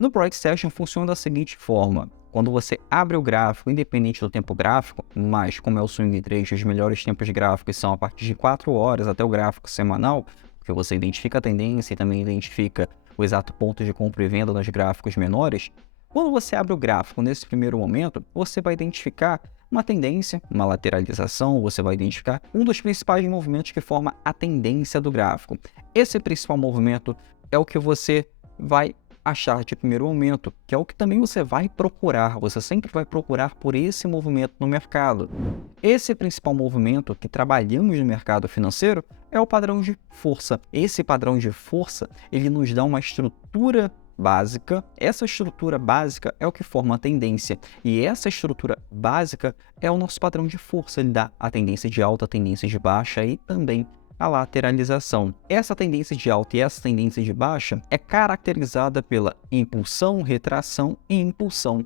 No Price Action funciona da seguinte forma: quando você abre o gráfico, independente do tempo gráfico, mas como é o swing trade, os melhores tempos gráficos são a partir de 4 horas até o gráfico semanal, porque você identifica a tendência e também identifica o exato ponto de compra e venda nos gráficos menores. Quando você abre o gráfico nesse primeiro momento, você vai identificar uma tendência, uma lateralização, você vai identificar um dos principais movimentos que forma a tendência do gráfico. Esse principal movimento é o que você vai achar de primeiro momento, que é o que também você vai procurar, você sempre vai procurar por esse movimento no mercado. Esse principal movimento que trabalhamos no mercado financeiro é o padrão de força. Esse padrão de força, ele nos dá uma estrutura básica. Essa estrutura básica é o que forma a tendência, e essa estrutura básica é o nosso padrão de força. Ele dá a tendência de alta, a tendência de baixa e também a lateralização. Essa tendência de alta e essa tendência de baixa é caracterizada pela impulsão, retração e impulsão.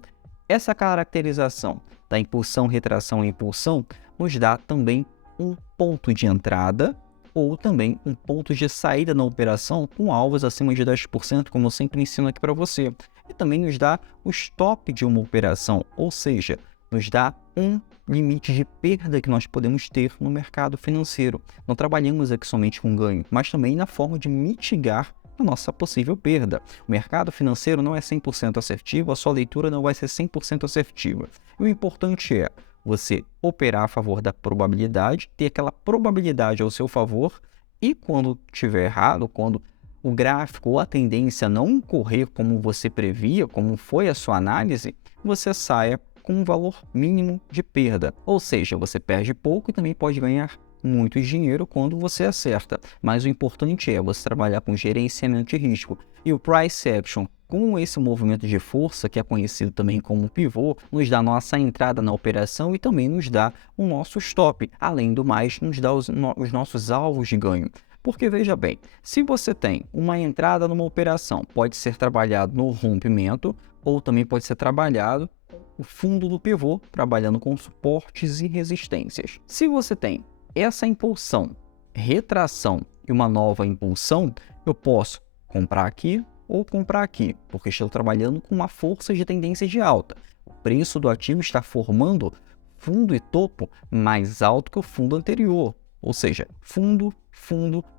Essa caracterização da impulsão, retração e impulsão nos dá também um ponto de entrada ou também um ponto de saída na operação com alvos acima de 10%, como eu sempre ensino aqui para você. E também nos dá o stop de uma operação, ou seja, nos dá um limite de perda que nós podemos ter no mercado financeiro. Não trabalhamos aqui somente com ganho, mas também na forma de mitigar a nossa possível perda. O mercado financeiro não é 100% assertivo, a sua leitura não vai ser 100% assertiva. E o importante é você operar a favor da probabilidade, ter aquela probabilidade ao seu favor, e quando estiver errado, quando o gráfico ou a tendência não correr como você previa, como foi a sua análise, você saia com um valor mínimo de perda. Ou seja, você perde pouco e também pode ganhar muito dinheiro quando você acerta. Mas o importante é você trabalhar com gerenciamento de risco. E o Price Action, com esse movimento de força, que é conhecido também como pivô, nos dá nossa entrada na operação e também nos dá o nosso stop. Além do mais, nos dá os nossos alvos de ganho. Porque veja bem, se você tem uma entrada numa operação, pode ser trabalhado no rompimento ou também pode ser trabalhado o fundo do pivô, trabalhando com suportes e resistências. Se você tem essa impulsão, retração e uma nova impulsão, eu posso comprar aqui ou comprar aqui, porque estou trabalhando com uma força de tendência de alta. O preço do ativo está formando fundo e topo mais alto que o fundo anterior, ou seja, fundo,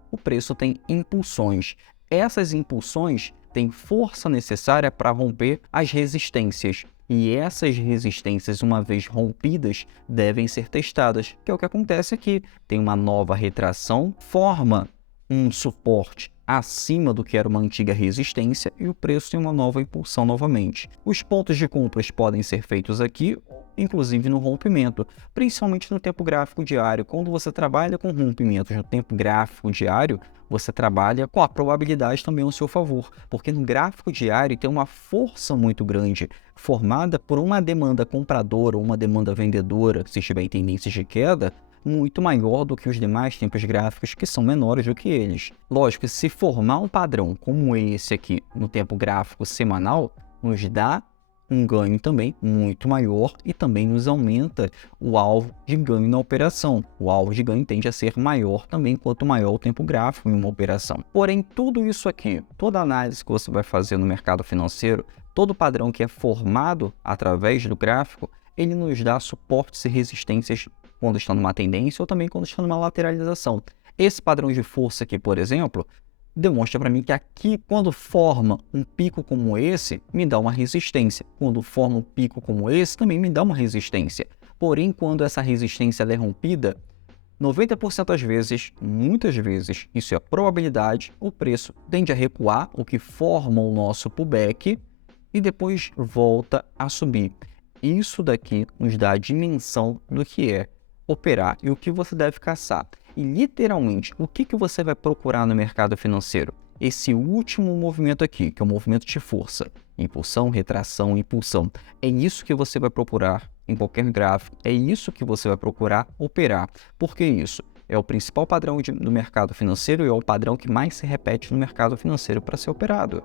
o preço tem impulsões. Essas impulsões têm força necessária para romper as resistências. E essas resistências, uma vez rompidas, devem ser testadas, que é o que acontece aqui. Tem uma nova retração, forma um suporte acima do que era uma antiga resistência e o preço tem uma nova impulsão novamente. Os pontos de compras podem ser feitos aqui, inclusive no rompimento, principalmente no tempo gráfico diário. Quando você trabalha com rompimentos no tempo gráfico diário, você trabalha com a probabilidade também ao seu favor, porque no gráfico diário tem uma força muito grande formada por uma demanda compradora ou uma demanda vendedora, se estiver em tendências de queda, muito maior do que os demais tempos gráficos que são menores do que eles. Lógico, se formar um padrão como esse aqui no tempo gráfico semanal, nos dá um ganho também muito maior e também nos aumenta o alvo de ganho na operação. O alvo de ganho tende a ser maior também quanto maior o tempo gráfico em uma operação. Porém, tudo isso aqui, toda análise que você vai fazer no mercado financeiro, todo padrão que é formado através do gráfico, ele nos dá suportes e resistências quando está numa tendência ou também quando está numa lateralização. Esse padrão de força aqui, por exemplo, demonstra para mim que aqui, quando forma um pico como esse, me dá uma resistência. Quando forma um pico como esse, também me dá uma resistência. Porém, quando essa resistência é rompida, 90% das vezes, muitas vezes, isso é a probabilidade, o preço tende a recuar, o que forma o nosso pullback, e depois volta a subir. Isso daqui nos dá a dimensão do que é operar e o que você deve caçar. E literalmente, o que você vai procurar no mercado financeiro? Esse último movimento aqui, que é o movimento de força. Impulsão, retração, impulsão. É isso que você vai procurar em qualquer gráfico. É isso que você vai procurar operar. Por que isso? É o principal padrão do mercado financeiro e é o padrão que mais se repete no mercado financeiro para ser operado.